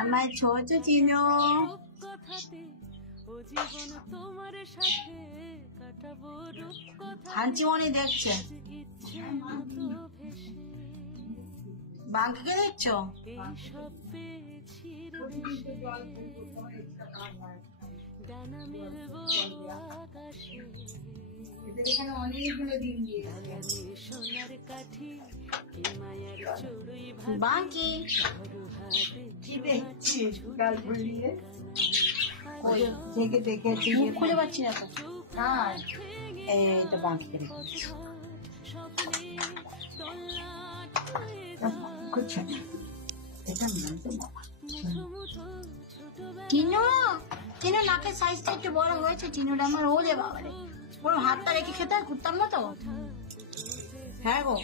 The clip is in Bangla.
আমার ছোট চিনো হাঞ্চিমনি দেখছে। বাঙ্কিকে দেখছো? বাঙ্কি কি দেখছিস? গাল ফুলিয়ে থেকে দেখেছি, খুলে পাচ্ছি না তো। কার এই তো বাঙ্কিকে দেখছি। টিনু টিনু নাকের সাইজটা একটু বড় হয়েছে। টিনুর আমার ওলে বাবারে, ওর হাতটা রেখে খেতে আর করতাম না তো। হ্যাঁ গো।